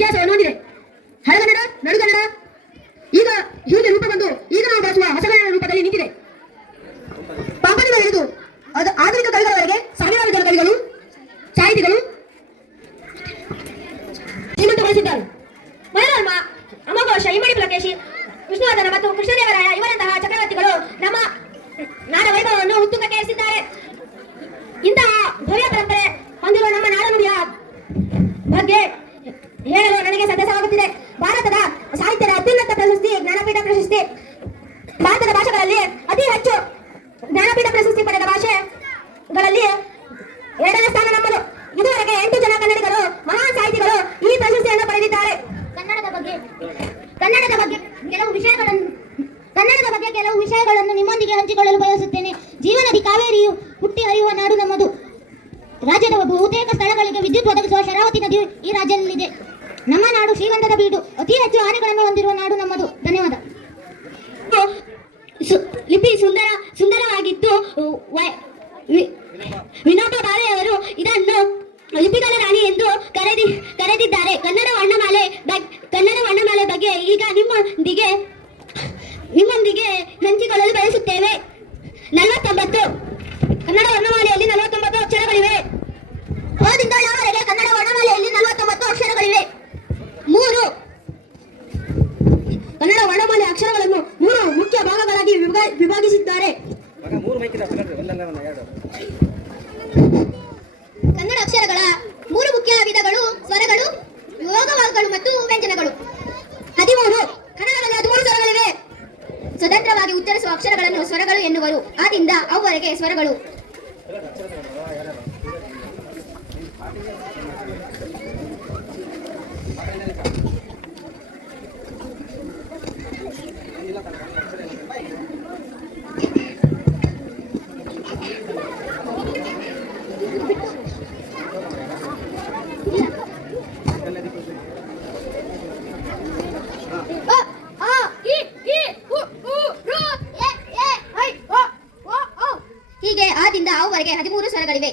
ಇತಿಹಾಸವನ್ನು ಹೊಂದಿದೆ. ಹಳೆಗನ್ನಡ, ನಡುಗನ್ನಡ ಈಗ ಹೀಗೆ ರೂಪಗೊಂಡು ಈಗ ನಾವು ಬಳಸುವ ಹೊಸಗನ್ನಡ ರೂಪದಲ್ಲಿ ನಿಂತಿದೆ. ಪಂಪನಿಂದ ಹಿಡಿದು ಆಧುನಿಕ ಕವಿಗಳವರೆಗೆ ಸಾವಿರಾರು ಜನ ಕವಿಗಳು, ಸಾಹಿತಿಗಳು ಶ್ರೀಮಂತಗೊಳಿಸಿದ್ದಾರೆ. ಮನೋಧರ್ಮ, ಅಮೋಘೋಷ, ಇಮ್ಮಡಿ ಪುಲಕೇಶಿ, ವಿಷ್ಣುವರ್ಧನ ಮತ್ತು ಕೃಷ್ಣದೇವರಾಯ ಇವರಂತಹ ಚಕ್ರವರ್ತಿಗಳು ನಮ್ಮ ನಾಡ ವೈಭವವನ್ನು ಉತ್ತುಂಗಕ್ಕೆ ಏರಿಸಿದ್ದಾರೆ. ಇಂತಹ ಭವ್ಯ ಪರಂಪರೆ ಹೊಂದಿರುವ ನಮ್ಮ ನಾಡನುಡಿಯ ಬಗ್ಗೆ ಹೇಳಲು ನನಗೆ ಸಂತಸವಾಗುತ್ತಿದೆ. ಭಾರತದ ಸಾಹಿತ್ಯದ ಅತ್ಯುನ್ನತ ಪ್ರಶಸ್ತಿ ಜ್ಞಾನಪೀಠ ಪ್ರಶಸ್ತಿ. ಭಾರತದ ಭಾಷೆಗಳಲ್ಲಿ ಅತಿ ಹೆಚ್ಚು ಜ್ಞಾನಪೀಠ ಪ್ರಶಸ್ತಿ ಪಡೆದ ಭಾಷೆಗಳಲ್ಲಿ 2ನೇ ಸ್ಥಾನ ನಮ್ಮದು. ಇದುವರೆಗೆ 8 ಜನ ಕನ್ನಡಿಗರು, ಮಹಾನ್ ಸಾಹಿತಿಗಳು ಈ ಪ್ರಶಸ್ತಿಯನ್ನು ಪಡೆದಿದ್ದಾರೆ. ಕನ್ನಡದ ಬಗ್ಗೆ ಕೆಲವು ವಿಷಯಗಳನ್ನು ನಿಮ್ಮೊಂದಿಗೆ ಹಂಚಿಕೊಳ್ಳಲು ಬಯಸುತ್ತೇನೆ. ಜೀವನದಿ ಕಾವೇರಿಯು ಹುಟ್ಟಿ ಹರಿಯುವ ನಾಡು ನಮ್ಮದು. ರಾಜ್ಯದ ಬಹುತೇಕ ಸ್ಥಳಗಳಿಗೆ ವಿದ್ಯುತ್ ಒದಗಿಸುವ ಶರಾವತಿ ನದಿಯು ಈ ರಾಜ್ಯದಲ್ಲಿದೆ. ನಮ್ಮ ನಾಡು ಶ್ರೀಗಂಧದ ಬೀಡು. ಅತಿ ಹೆಚ್ಚು ಆನೆಗಳನ್ನು ಹೊಂದಿರುವ ನಾಡು ನಮ್ಮದು. ಧನ್ಯವಾದ. ಲಿಪಿ ಸುಂದರವಾಗಿದ್ದು ವಿನೋಬ ಭಾವೆಯವರು ಇದನ್ನು ಲಿಪಿಗಳ ರಾಣಿ ಎಂದು ಕರೆದಿದ್ದಾರೆ. ಕನ್ನಡ ವರ್ಣಮಾಲೆ ಬಗ್ಗೆ ಈಗ ನಿಮ್ಮೊಂದಿಗೆ ಹಂಚಿಕೊಳ್ಳಲು ಬಯಸುತ್ತೇವೆ. 49 ಕನ್ನಡ ವರ್ಣಮಾಲೆಯಲ್ಲಿ 49 ಅಕ್ಷರಗಳಿವೆ. ಓದಿಂದ ಯಾವರೆಗೆ ಕನ್ನಡ ವರ್ಣಮಾಲೆಯಲ್ಲಿ 49 ಅಕ್ಷರಗಳಿವೆ. 3 ಕನ್ನಡ ವರ್ಣಮಾಲೆ ಅಕ್ಷರಗಳನ್ನು 3 ಮುಖ್ಯ ಭಾಗಗಳಾಗಿ ವಿಭಾಗಿಸಿದ್ದಾರೆ. ಕನ್ನಡ ಅಕ್ಷರಗಳ 3 ಮುಖ್ಯ ವಿಧಗಳು ಸ್ವರಗಳು, ಯೋಗವಾಗಗಳು ಮತ್ತು ವ್ಯಂಜನಗಳು. 13 ಕನ್ನಡದಲ್ಲಿ 13 ಸ್ವರಗಳಿವೆ. ಸ್ವತಂತ್ರವಾಗಿ ಉಚ್ಚರಿಸುವ ಅಕ್ಷರಗಳನ್ನು ಸ್ವರಗಳು ಎನ್ನುವರು. ಆದಿಂದ ಅವುವರೆಗೆ ಸ್ವರಗಳು. ಹೀಗೆ ಆದಿಂದ ಅವುವರೆಗೆ 13 ಸ್ವರಗಳಿವೆ.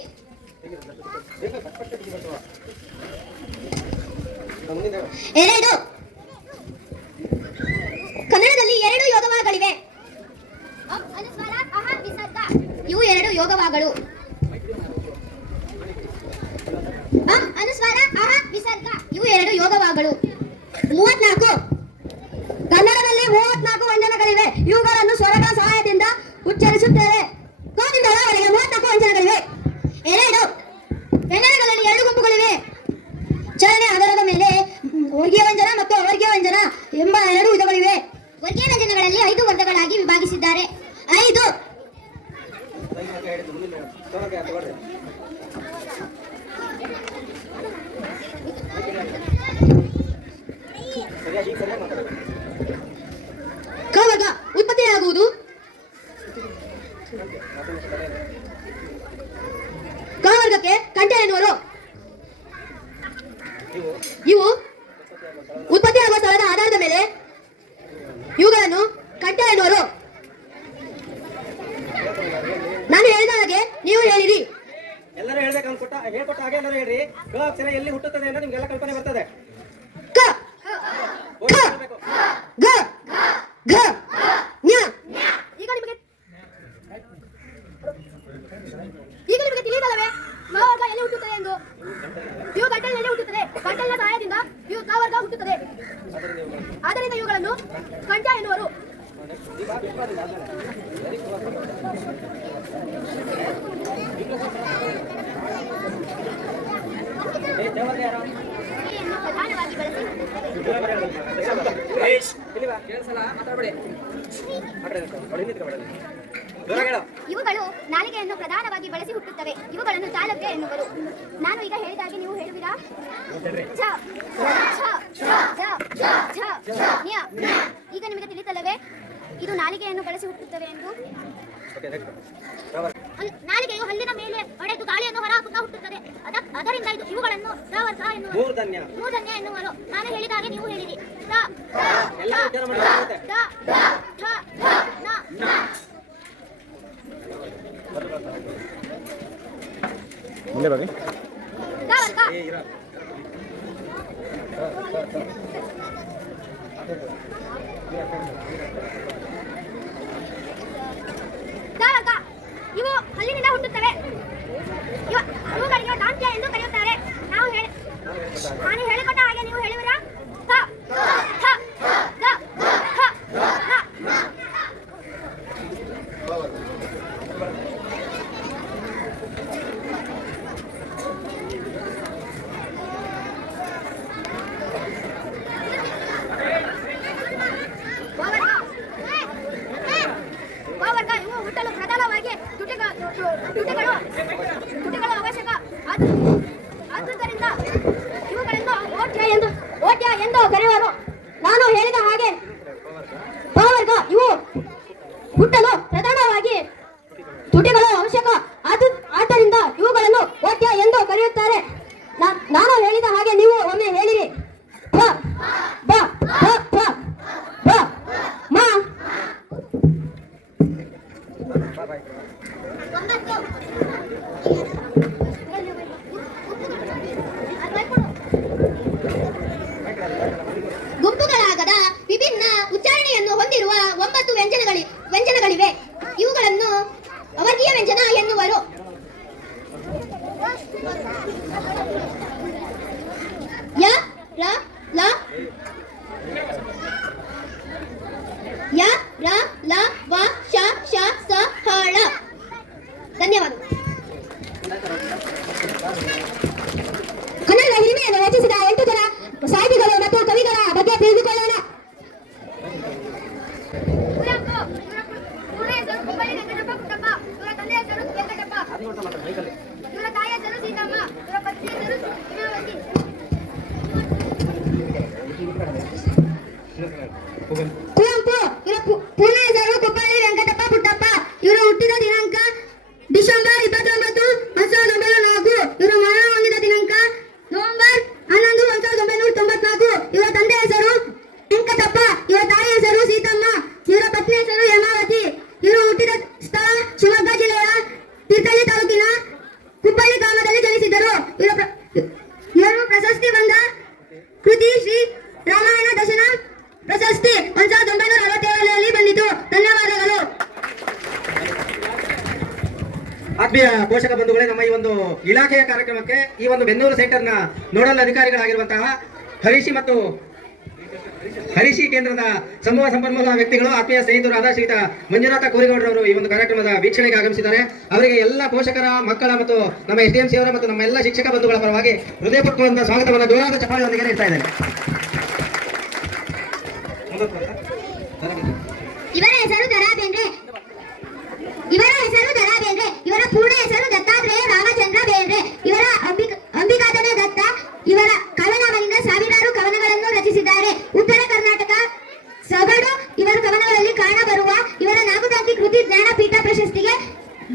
ಎರಡು ಕನ್ನಡದಲ್ಲಿ 2 ಯೋಗವಾಗಳಿವೆ. ಇವು 2 ಯೋಗವಾಗಳು. ಅನುಸ್ವಾರ, ವಿಸರ್ಗ ಇವು 2 ಯೋಗವಾಗಳು. 34 ಕನ್ನಡದಲ್ಲಿ 34 ವ್ಯಂಜನಗಳಿವೆ. ಇವುಗಳನ್ನು ಸ್ವರಗಳ ಸಹಾಯದಿಂದ ಉಚ್ಚರಿಸುತ್ತೇವೆ. ಕೋದಿಂದ ಒಳವರೆಗೆ 34 ವ್ಯಂಜನಗಳಿವೆ. 2 ವ್ಯಂಜನಗಳಲ್ಲಿ 2 ಗುಂಪುಗಳಿವೆ. ಚಲನೆ ಆಧಾರದ ಮೇಲೆ ವರ್ಗೀಯ ವ್ಯಂಜನ ಮತ್ತು ಅವರ್ಗೀಯ ವ್ಯಂಜನ ಎಂಬ 2 ವಿಧಗಳಿವೆ. ವರ್ಗೀಯ ವ್ಯಂಜನಗಳಲ್ಲಿ 5 ವರ್ಗಗಳಾಗಿ ವಿಭಾಗಿಸಿದ್ದಾರೆ. 5 ಕವರ್ಗ ಉತ್ಪತ್ತಿಯಾಗುವುದು. ಕವರ್ಗಕ್ಕೆ ಕಂಠೆ ಎನ್ನುವರು. ಇವು ಉತ್ಪತ್ತಿಯಾಗುವ ಸ್ಥಳದ ಆಧಾರದ ಮೇಲೆ ಇವುಗಳನ್ನು ಕಂಠೆ ಎನ್ನುವರು. ನಾನು ಹೇಳಿದ ಹಾಗೆ ನೀವು ಹೇಳಿರಿ. ಎಲ್ಲರೂ ಹೇಳ್ಬೇಕು ಹೇಳ್ಕೊಟ್ಟ ಹಾಗೆ ಎಲ್ಲರೂ ಹೇಳ್ರಿ. ಕ ಅಕ್ಷರ ಎಲ್ಲಿ ಹುಟ್ಟುತ್ತದೆ ಅಂತ ನಿಮ್ಗೆಲ್ಲ ಕಲ್ಪನೆ ಬರ್ತದೆ. ಕ ಗ ಘ ಞ. ಈಗ ನಿಮಗೆ ತಿಳಿಯದಲ್ಲವೇ ಮಹಾವರ್ಗ ಎಲ್ಲಿ ಹುಟ್ಟುತ್ತದೆ ಎಂದು? ಇವು ಗಂಟಲಿನಲ್ಲಿ ಹುಟ್ಟುತ್ತದೆ. ಗಂಟಲಿನ ಸಹಾಯದಿಂದ ಇವು ಕವರ್ಗ ಹುಟ್ಟುತ್ತದೆ. ಆದ್ದರಿಂದ ಇವುಗಳನ್ನು ಕಂಠ ಎನ್ನುವರು. ಇವುಗಳು ನಾಲಿಗೆಯನ್ನು ಪ್ರಧಾನವಾಗಿ ಬಳಸಿ ಹುಟ್ಟುತ್ತವೆ. ಇವುಗಳನ್ನು ಚಾಲವ್ಯ ಎನ್ನುವರು. ನಾನು ಈಗ ಹೇಳಿದಾಗೆ ನೀವು ಹೇಳುವಿರಾ? ಈಗ ನಿಮಗೆ ತಿಳಿತಲ್ಲವೇ ಇದು ನಾಲಿಗೆಯನ್ನು ಬಳಸಿ ಹುಟ್ಟುತ್ತವೆ ಎಂದು? ನಾಲಿಗೆಯು ಹಲ್ಲಿನ ಮೇಲೆ ಒಡೆದು ಗಾಳಿಯನ್ನು ಹೊರಹಾಕುತ್ತಾ ಹುಟ್ಟುತ್ತದೆ. ಅದರಿಂದ ಇವುಗಳನ್ನು ಮೂರ್ಧನ್ಯ ಎನ್ನುವರು. ನಾನು ಹೇಳಿದಾಗೆ ನೀವು ಹೇಳಿರಿ. ಮುಂದೆ ಬನ್ನಿ. ಗಾಳಕ ಇವು ಹಲ್ಲಿನಿಂದ ಹುಟ್ಟುತ್ತವೆ. ಇವುಗಳಿಗೆ ದಾಂತ್ಯ ಎಂದು ಕರೆಯುತ್ತಾರೆ. ನಾನು ಹೇಳಿಕೊಟ್ಟ ಹಾಗೆ ನೀವು ಹೇಳುವಿರಾ? ಹ, ಹ, ಗ, ಹ, ಹ. ಗೋವರ್ಗ ಇವು ಹುಟ್ಟಲು ಪ್ರಧಾನವಾಗಿ ತುಟಿಗಳು ಅವಶ್ಯಕ. ಆದ್ದರಿಂದ ಇವುಗಳನ್ನು ಓಟ್ಯ ಎಂದು ಕರೆಯುವರು. ನಾನು ಹೇಳಿದ ಹಾಗೆ ಗೋವರ್ಗ ಇವು ಹುಟ್ಟಲು ಪ್ರಧಾನವಾಗಿ ತುಟಿಗಳು ಅವಶ್ಯಕ. ಆದ್ದರಿಂದ ಇವುಗಳನ್ನು ಓಟ್ಯ ಎಂದು ಕರೆಯುತ್ತಾರೆ. ನಾನು ಹೇಳಿದ ಹಾಗೆ ನೀವು ಒಮ್ಮೆ ಹೇಳಿರಿ. ಬ ಬ ಬ ಬ ಬ ಮ. ಗುಂಪುಗಳಾಗದ ವಿಭಿನ್ನ ಉಚ್ಚಾರಣೆಯನ್ನು ಹೊಂದಿರುವ 9 ವ್ಯಂಜನಗಳಿವೆ. ಇವುಗಳನ್ನು ಅವರ್ಗೀಯ ವ್ಯಂಜನ ಎನ್ನುವರು. ಯ ರ ಲ ಯ ರ ಲ ವ ಶ ಶ ಸ ಹ ಳ. ಧನ್ಯವಾದಗಳು. ಕನ್ನಡದ ಹಿರಿಮೆಯನ್ನು ರಚಿಸಿದ 8 ಜನ ಸಾಹಿತಿಗಳು ಮತ್ತು ಕವಿಗಳ ಬಗ್ಗೆ ತಿಳಿದುಕೊಳ್ಳೋಣ. ಇವರ ತಾಯಿಯ ಹೆಸರು ಸೀತಮ್ಮ, ಇವರ ಪತ್ನಿ ಹೆಸರು ಹಿಮಾವತಿ. ಕುವೆಂಪು, ಇವರ ಪೂರ್ಣ ಹೆಸರು ಕುಪ್ಪಳ್ಳಿ ವೆಂಕಟಪ್ಪ ಪುಟ್ಟಪ್ಪ. ಇವರು ಹುಟ್ಟಿದ ದಿನಾಂಕ ಡಿಸೆಂಬರ್ 29, 1904. ಇವರು ಮರಣ ಹೊಂದಿದ ದಿನಾಂಕ ನವೆಂಬರ್ 11, 1994. ಇವರ ತಂದೆ ಹೆಸರು ವೆಂಕಟಪ್ಪ, ಇವರ ತಾಯಿ ಹೆಸರು ಸೀತಮ್ಮ, ಇವರ ಪತ್ನಿ ಹೆಸರು ಹೇಮಾವತಿ. ಇವರು ಹುಟ್ಟಿದ ಸ್ಥಳ ಶಿವಮೊಗ್ಗ ಜಿಲ್ಲೆಯ ತೀರ್ಥಹಳ್ಳಿ ತಾಲೂಕಿನ ಕುಪ್ಪಳ್ಳಿ ಗ್ರಾಮದಲ್ಲಿ ಜನಿಸಿದರು. ಇವರು ಪ್ರಶಸ್ತಿ ಬಂದ ಕೃತಿ ಶ್ರೀ ರಾಮಾಯಣ ದರ್ಶನ ಪ್ರಶಸ್ತಿ 1967ರಲ್ಲಿ ಬಂದಿತು. ಧನ್ಯವಾದಗಳು. ಆತ್ಮೀಯ ಪೋಷಕ ಬಂಧುಗಳೇ, ನಮ್ಮ ಈ ಒಂದು ಇಲಾಖೆಯ ಕಾರ್ಯಕ್ರಮಕ್ಕೆ ಈ ಒಂದು ಬೆನ್ನೂರು ಸೆಂಟರ್ನ ನೋಡಲ್ ಅಧಿಕಾರಿಗಳಾಗಿರುವಂತಹ ಹರಿಶಿ ಕೇಂದ್ರದ ಸಮೂಹ ಸಂಪನ್ಮೂಲ ವ್ಯಕ್ತಿಗಳು, ಆತ್ಮೀಯ ಸ್ನೇಹಿತರಾದ ಶ್ರೀಯುತ ಮಂಜುನಾಥ ಕೋರಿಗೌಡರವರು ಈ ಒಂದು ಕಾರ್ಯಕ್ರಮದ ವೀಕ್ಷಣೆಗೆ ಆಗಮಿಸಿದ್ದಾರೆ. ಅವರಿಗೆ ಎಲ್ಲ ಪೋಷಕರ, ಮಕ್ಕಳ ಮತ್ತು ನಮ್ಮ SDMC ಅವರ ಮತ್ತು ನಮ್ಮ ಎಲ್ಲ ಶಿಕ್ಷಕ ಬಂಧುಗಳ ಪರವಾಗಿ ಹೃದಯಪೂರ್ವಕವಾದ ಸ್ವಾಗತವನ್ನು ಜೋರಾದ ಚಪ್ಪಾಳೆಯೊಂದಿಗೆ ನೀಡ್ತಾ ಇದ್ದೇನೆ. ಇವರ ಹೆಸರು ದರಾ ಬೇಂದ್ರೆ. ಇವರ ಪೂರ್ಣ ಹೆಸರು ದತ್ತಾತ್ರೇಯ ರಾಮಚಂದ್ರ ಬೇಂದ್ರೆ. ಇವರ ಅಂಬಿಕಾಧನ ದತ್ತ. ಇವರ ಕವನಗಳಿಂದ ಸಾವಿರಾರು ಕವನಗಳನ್ನು ರಚಿಸಿದ್ದಾರೆ. ಉತ್ತರ ಕರ್ನಾಟಕ ಸೊಗಡು ಇವರ ಕವನಗಳಲ್ಲಿ ಕಾಣಬರುವ ಇವರ ನಾಗುದಂತಿ ಕೃತಿ ಜ್ಞಾನಪೀಠ ಪ್ರಶಸ್ತಿಗೆ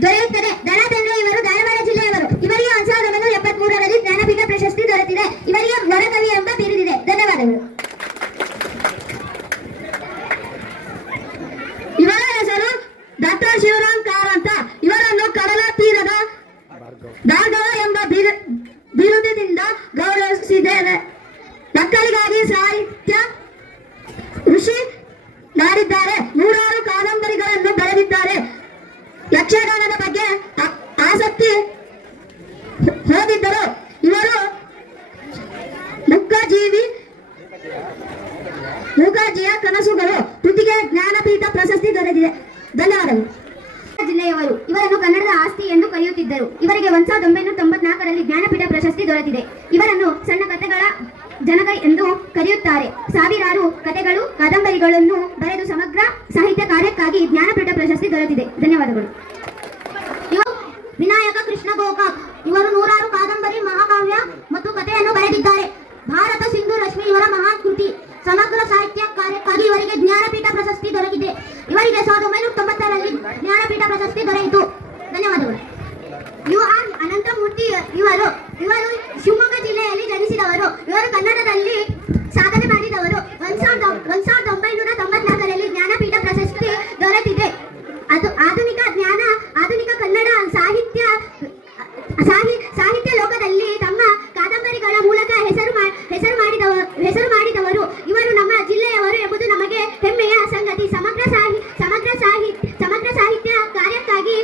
ದೊರೆಯುತ್ತದೆ. ದರಾ ಬೇಂದ್ರೆ ಇವರು ಧಾರವಾಡ ಜಿಲ್ಲೆಯವರು. ಇವರಿಗೆ 1973ರಲ್ಲಿ ಜ್ಞಾನಪೀಠ ಪ್ರಶಸ್ತಿ ದೊರೆತಿದೆ. ಇವರಿಗೆ ವರಕವಿ ಎಂಬ ಬಿರುದಿದೆ. ಧನ್ಯವಾದಗಳು. ಇವರ ಹೆಸರು ಡಾಕ್ಟರ್ ಶಿವರಾಮ್ ಕಾರಂತ. ಇವರನ್ನು ಕಡಲ ತೀರದ ಭಾರ್ಗವ ಎಂಬ ಬಿರುದಿನಿಂದ ಗೌರವಿಸಿದ್ದೇವೆ. ಮಕ್ಕಳಿಗಾಗಿ ಸಾಹಿತ್ಯ ಕೃಷಿ ಮಾಡಿದ್ದಾರೆ. 100 ಕಾದಂಬರಿಗಳನ್ನು ಬರೆದಿದ್ದಾರೆ. ಯಕ್ಷಗಾನದ ಬಗ್ಗೆ ಆಸಕ್ತಿ ಹೊಂದಿದ್ದರು. ಇವರು ಮೂಕಾಜಿಯ ಕನಸುಗಳು ಕೃತಿಗೆ ಜ್ಞಾನಪೀಠ ಪ್ರಶಸ್ತಿ ದೊರೆತಿದೆ. ಧನ್ಯವಾದಗಳು. ಜಿಲ್ಲೆಯವರು. ಇವರನ್ನು ಕನ್ನಡದ ಆಸ್ತಿ ಎಂದು ಕರೆಯುತ್ತಿದ್ದರು. ಇವರಿಗೆ 1994ರಲ್ಲಿ ಜ್ಞಾನಪೀಠ ಪ್ರಶಸ್ತಿ ದೊರೆತಿದೆ. ಇವರನ್ನು ಸಣ್ಣ ಕಥೆಗಳ ಜನಕ ಎಂದು ಕರೆಯುತ್ತಾರೆ. ಸಾವಿರಾರು ಕಥೆಗಳು, ಕಾದಂಬರಿಗಳನ್ನು ಬರೆದು ಸಮಗ್ರ ಸಾಹಿತ್ಯ ಕಾರ್ಯಕ್ಕಾಗಿ ಜ್ಞಾನಪೀಠ ಪ್ರಶಸ್ತಿ ದೊರೆತಿದೆ. ಧನ್ಯವಾದಗಳು. ವಿನಾಯಕ ಕೃಷ್ಣ ಗೋಕಾಕ್. ಇವರು 100 ಕಾದಂಬರಿ, ಮಹಾಕಾವ್ಯ ಮತ್ತು ಕಥೆಯನ್ನು ಬರೆದಿದ್ದಾರೆ. ಭಾರತ ಸಿಂಧು ರಶ್ಮಿ ಇವರ ಮಹಾನ್ ಕೃತಿ. ಸಮಗ್ರ ಸಾಹಿತ್ಯ ಕಾರ್ಯಕ್ಕಾಗಿ ಇವರಿಗೆ ಜ್ಞಾನಪೀಠ ಪ್ರಶಸ್ತಿ ದೊರಕಿದೆ. ಇವರಿಗೆ 1990ರಲ್ಲಿ ಜ್ಞಾನಪೀಠ ಪ್ರಶಸ್ತಿ ದೊರೆಯಿತು. ಧನ್ಯವಾದಗಳು. UR ಅನಂತಮೂರ್ತಿ. ಇವರು ಶಿವಮೊಗ್ಗ ಜಿಲ್ಲೆಯಲ್ಲಿ ಜನಿಸಿದವರು. ಇವರು ಕನ್ನಡದಲ್ಲಿ ಸಾಧನೆ ಮಾಡಿದವರು. 1994ರಲ್ಲಿ ಜ್ಞಾನಪೀಠ ಪ್ರಶಸ್ತಿ ದೊರೆತಿದೆ. ಅದು ಆಧುನಿಕ ಕನ್ನಡ ಸಾಹಿತ್ಯ ಲೋಕದಲ್ಲಿ ತಮ್ಮ ಕಾದಂಬರಿಗಳ ಮೂಲಕ ಹೆಸರು ಮಾಡಿದವರು ಹೆಸರು ಮಾಡಿದವರು. ಇವರು ನಮ್ಮ ಜಿಲ್ಲೆಯವರು ಎಂಬುದು ನಮಗೆ ಹೆಮ್ಮೆಯ ಸಂಗತಿ. ಸಮಗ್ರ ಸಾಹಿತ್ಯ ಕಾರ್ಯಕ್ಕಾಗಿ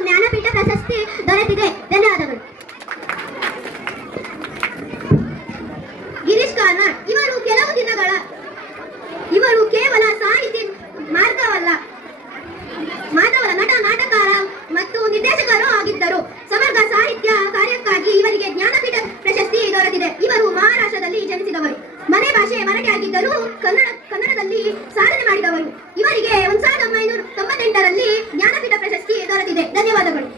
ಜ್ಞಾನಪೀಠ ಪ್ರಶಸ್ತಿ ದೊರೆತಿದೆ. ಧನ್ಯವಾದಗಳು. ಗಿರೀಶ್ ಕಾರ್ನಾಡ್ ಇವರು ಕೇವಲ ಸಾಹಿತಿ ಮಾತ್ರವಲ್ಲ, ನಟ, ನಾಟಕಕಾರ ಮತ್ತು ನಿರ್ದೇಶಕರು ಆಗಿದ್ದರು. ಸಮಗ್ರ ಸಾಹಿತ್ಯ ಕಾರ್ಯಕ್ಕಾಗಿ ಇವರಿಗೆ ಜ್ಞಾನಪೀಠ ಪ್ರಶಸ್ತಿ ದೊರೆತಿದೆ. ಇವರು ಮಹಾರಾಷ್ಟ್ರದಲ್ಲಿ ಜನಿಸಿದವರು. ಮನೆ ಭಾಷೆ ಮರಾಠಿ ಆಗಿದ್ದರೂ ಕನ್ನಡದಲ್ಲಿ ಸಾಧನೆ ಮಾಡಿದವರು. ಇವರಿಗೆ 1998ರಲ್ಲಿ ಜ್ಞಾನಪೀಠ ಪ್ರಶಸ್ತಿ ದೊರೆತಿದೆ. ಧನ್ಯವಾದಗಳು.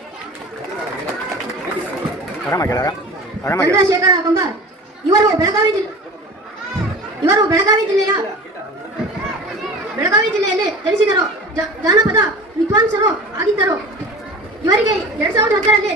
ಚಂದ್ರಶೇಖರ ಕಂಬಾರ್ ಇವರು ಬೆಳಗಾವಿ ಜಿಲ್ಲೆಯಲ್ಲಿ ಜನಿಸಿದರು. ಜಾನಪದ ವಿದ್ವಾಂಸರು ಆಗಿದ್ದರು. ಇವರಿಗೆ 2010ರಲ್ಲಿ